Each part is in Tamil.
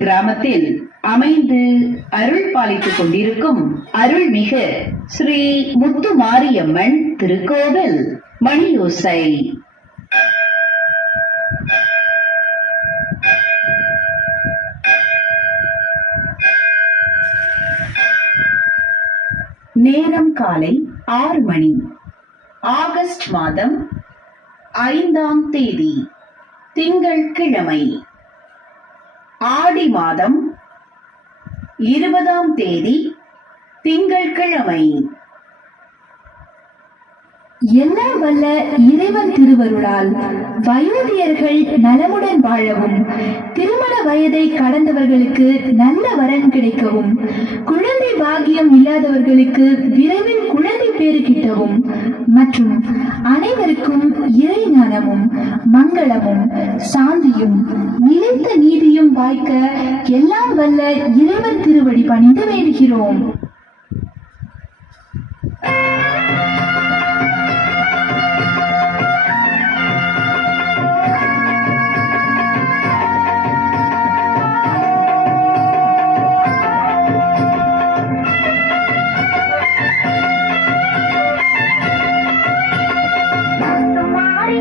கிராமத்தில் அமைந்து அருள் பாலித்துக் கொண்டிருக்கும் அருள்மிகு ஸ்ரீ முத்துமாரியம்மன் திருக்கோவில் மணியோசை. நேரம் காலை 6 மணி. ஆகஸ்ட் மாதம் 5ஆம் தேதி திங்கட்கிழமை. ஆடி மாதம் 20ஆம் தேதி திங்கட்கிழமை. எல்லாம் வல்ல இறைவன் திருவருளால் வயோதியர்கள் நலமுடன் வாழவும், திருமண வயதை கடந்தவர்களுக்கு நல்ல வரன் கிடைக்கவும், குழந்தை பாக்கியம் இல்லாதவர்களுக்கு விரைவில் குழந்தை பேறு கிட்டவும் மற்றும் அனைவருக்கும் இறை ஞானமும் மங்களமும் சாந்தியும் நிலைத்த நீதியும் வாய்க்க எல்லாம் வல்ல இறைவன் திருவடி பணிந்து வேண்டுகிறோம்.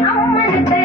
அம்மனுக்கு